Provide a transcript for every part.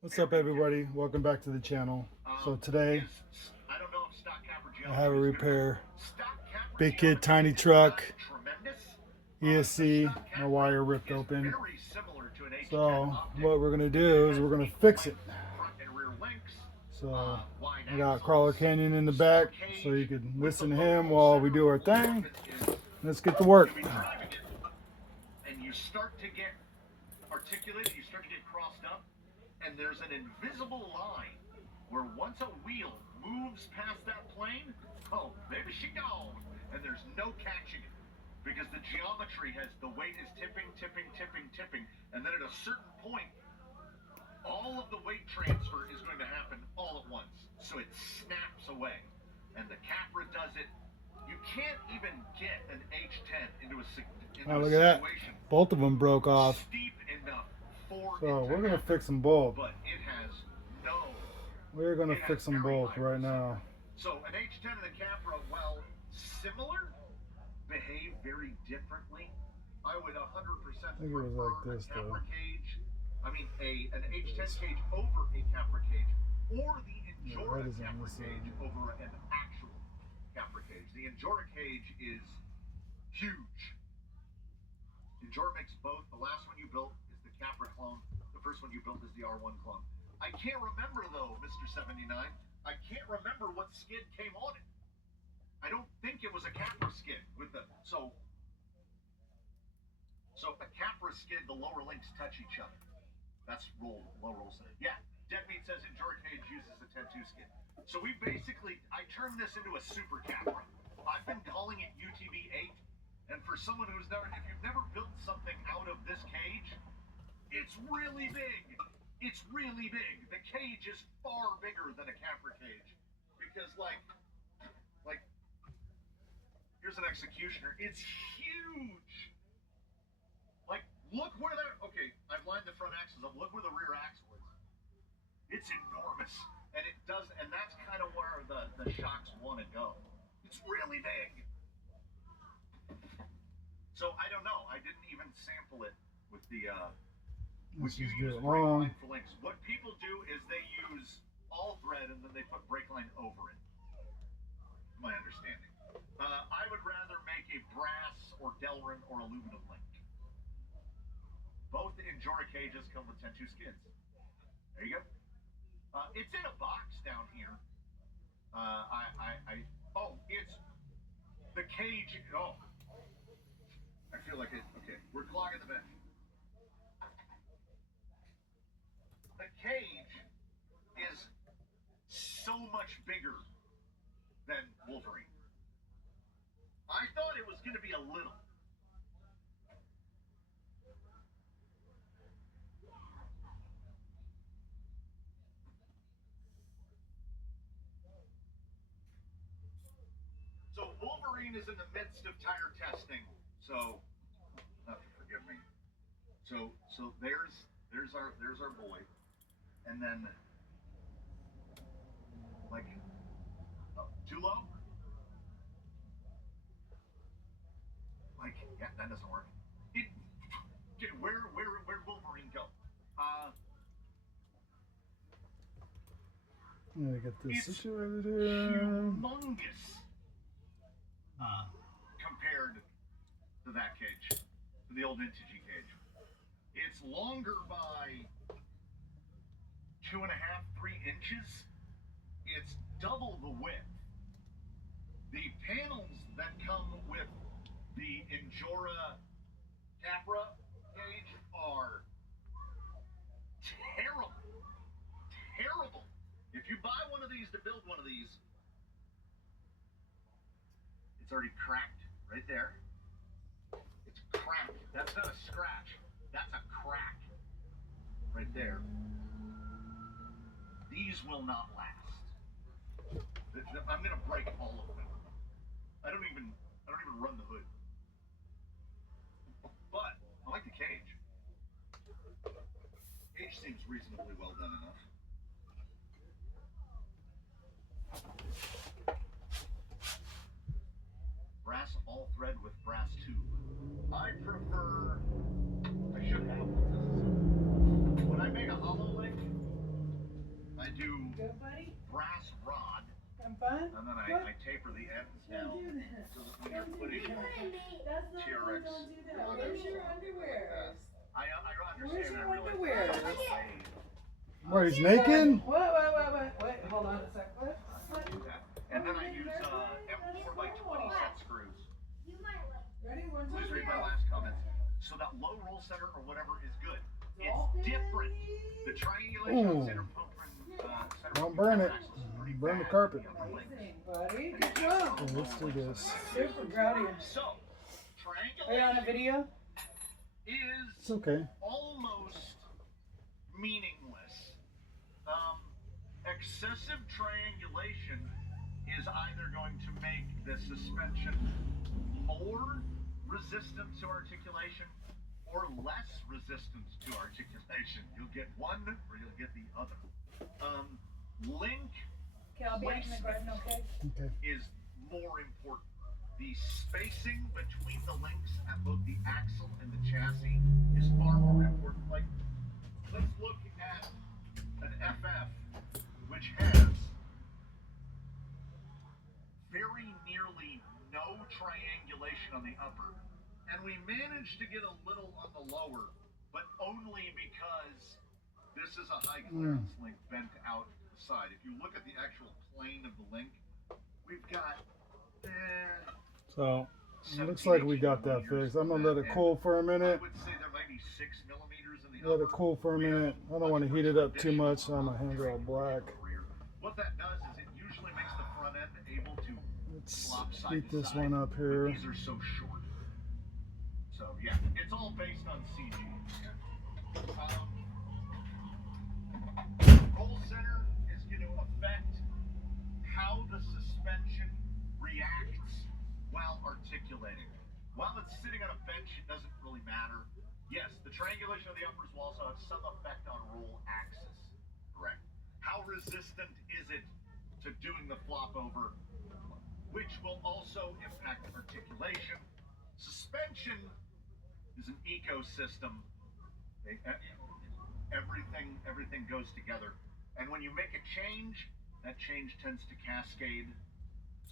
What's up, everybody? Welcome back to the channel. So today I have a repair big kid tiny truck ESC. My wire ripped open. So what we're gonna do is we're gonna fix it. So I got Crawler Canyon in the back, so you can listen to him while we do our thing. Let's get to work. And you start to get articulated, you start to get crossed up, and there's an invisible line where once a wheel moves past that plane, oh, there she goes, and there's no catching it because the geometry has, the weight is tipping, and then at a certain point, all of the weight transfer is going to happen all at once, so it snaps away, and the Capra does it. You can't even get an H10 into a situation. Oh, look at that. Both of them broke off. Steep enough for so we're going to fix them both. But it has no. We're going to fix them both right now. So an H10 and a Capra, while similar, behave very differently. I would 100% think it was like this, a Capra though. cage. I mean, an H10 cage over a Capra cage, or the Endura Capra cage over an actual Capra cage. The Endura cage is huge. Endura makes both. The last one you built is the Capra clone. The first one you built is the R1 clone. I can't remember though, Mr. 79. I can't remember what skid came on it. I don't think it was a Capra skid with the so a Capra skid, the lower links touch each other. That's low rolls. Yeah, Deadbeat says Endura cage uses a 10-2 skid. So we basically, I turned this into a super Capra. I've been calling it UTV 8, and for someone who's never, if you've never built something out of this cage, it's really big. It's really big. The cage is far bigger than a Capra cage because, like, here's an executioner. It's huge. Like, look where they're. Okay, I've lined the front axles up. Look where the rear axle is. It's enormous. And it does, and that's kind of where the shocks want to go. It's really big. So I don't know. I didn't even sample it with the Let's just use get it brake long. line for links. What people do is they use all thread and then they put brake line over it. My understanding. I would rather make a brass or Delrin or aluminum link. Both Endura cages come with 10-2 skids. There you go. It's in a box down here. It's the cage. Oh, I feel like it. Okay, we're clogging the bench. The cage is so much bigger than Wolverine. I thought it was going to be a little. So Wolverine is in the midst of tire testing. So, have to forgive me. So there's our boy, and then like too low. Like yeah, that doesn't work. Where'd Wolverine go? I'm gonna get this It's situated here. humongous compared to that cage, to the old vintage cage. It's longer by 2.5, 3 inches. It's double the width. The panels that come with the Endura Capra cage are terrible. Terrible. If you buy one of these to build one of these, it's already cracked right there. It's cracked. That's not a scratch. That's a crack right there. These will not last. I'm gonna break all of them. I don't even run the hood. But I like the cage. Cage seems reasonably well done enough. Brass all thread with brass tube. I prefer. I should have one. When I make a hollow link, go, buddy. brass rod, Have fun? and then I taper the ends down Don't do that. so that when you're putting That's not TRX. Don't do that. Where's your underwear? I understand. Where's your I realize underwear? that's the way Where he's naked? Wait, hold on a sec. What? to do that. And then I use M4 by 20 set screws. Ready? 1, 2, Please 3, read my go. last comments. So that low roll center or whatever is good. It's different. The triangulation on center pump center Don't burn it. axis is pretty Burn the bad carpet. on the other links. Amazing, buddy. And Good it's job. just Let's do this. Super proud of you. So, Are you on a triangulation video? It's is okay. almost meaningless. Excessive triangulation is either going to make the suspension more resistant to articulation or less resistant to articulation. You'll get one or you'll get the other. Link Okay, I'll be out in the garden, okay? Okay. is more important. The spacing between the links at both the axle and the chassis is far more important. Like, let's look at an FF, which has very nearly no triangulation on the upper, and we managed to get a little on the lower, but only because this is a high clearance link bent out the side. If you look at the actual plane of the link, we've got So it looks like we got that fixed. I'm gonna let it cool for a I minute. would say there might be 6 millimeters in the Let it upper. cool for a minute. I don't want to heat it up too much, so my hands are all black. What that does is it usually makes the front end able to Let's flop side heat to this side, one up but here. these are so short. So yeah, it's all based on CG. Roll center is going to affect how the suspension reacts while articulating. While it's sitting on a bench, it doesn't really matter. Yes, the triangulation of the uppers will also have some effect on roll axis. Correct. How resistant is it to doing the flop over, which will also impact articulation. Suspension is an ecosystem. Everything goes together. And when you make a change, that change tends to cascade.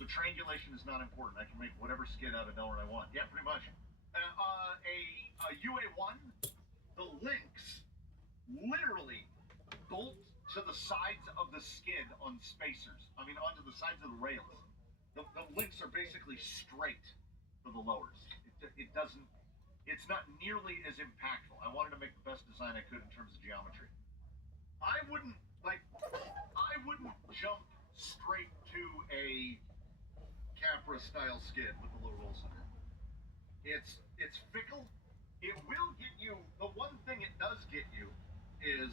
So triangulation is not important. I can make whatever skid out of Delaware I want. Yeah, pretty much. A UA1, the links literally bolt to the sides of the skid on spacers. I mean, onto the sides of the rails. The links are basically straight for the lowers. It doesn't. It's not nearly as impactful. I wanted to make the best design I could in terms of geometry. I wouldn't jump straight to a Capra style skid with a low roll center. It's fickle. It will get you. The one thing it does get you is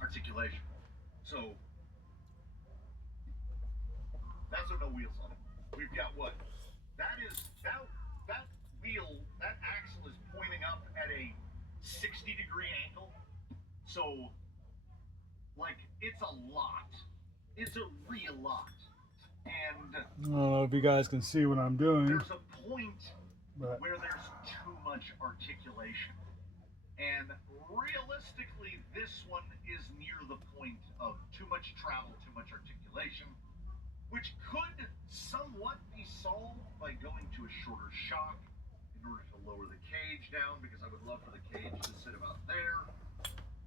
articulation. So that's with no wheels on it. We've got what? That wheel, that axle is pointing up at a 60-degree angle. So, like, it's a lot. It's a real lot. And I don't know if you guys can see what I'm doing, there's a point but where there's too much articulation. And realistically, this one is near the point of too much travel, too much articulation, which could somewhat be solved by going to a shorter shock in order to lower the cage down, because I would love for the cage to sit about there.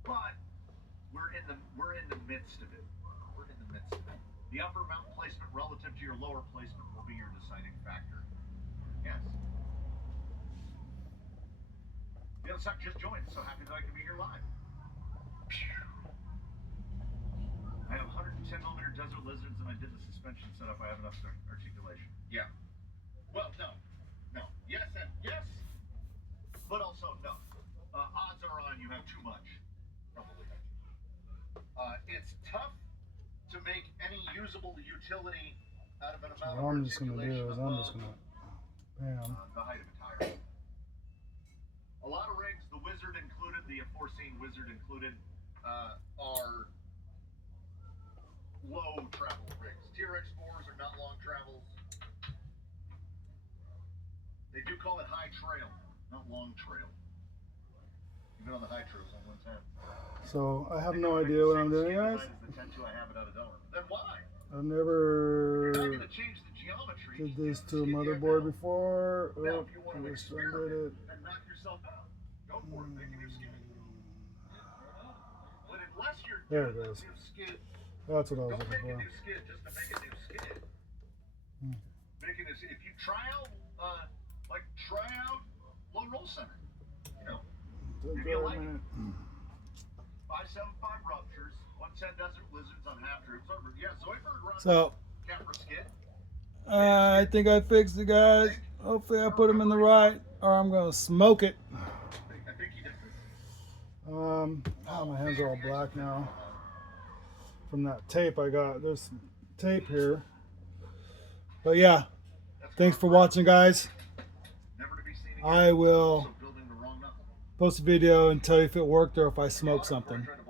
But we're in the midst of it. We're in the midst of it. The upper mount placement relative to your lower placement will be your deciding factor. Yes. The other side just joined, so happy that I can be here live. I have 110 millimeter Desert Lizards and I did the suspension setup. I have enough articulation. Yeah. Well, no. Yes and yes, but also no. Odds are on you have too much. Probably have too much. It's tough to make any usable utility out of an amount what of I'm just gonna articulation do is I'm just gonna, bam. the height of a tire. A lot of rigs, the Wizard included, the aforeseen Wizard included, are low travel rigs. TRX 4s are not long travels. They do call it high trail, not long trail. Even on the high trails on 110. So I have no idea what I'm doing, guys. Then why? I've You're not never going to change the geometry. did this to a Skid motherboard now. before. Now, Oh, if you want I to just undid experiment it. and knock yourself out, go for it. Make a new skid. But unless you're There it doing a goes. new skid, That's what I was don't looking make a for. new skid just to make a new skid. Hmm. Making this, if you try out, try out low roll center. You know, Take Maybe you a like it. minute. 575 ruptures, 110 desert lizards on half dribs. Yeah, Zoidberg runs So camper skid. I think I fixed it, guys. Hopefully I put them in the right, or I'm gonna smoke it. I think he did. My hands are all black now from that tape I got. There's some tape here. But yeah, thanks for watching, guys. Never to be seen again. I will Also building the wrong knuckle. post a video and tell you if it worked or if I smoked something. Trying to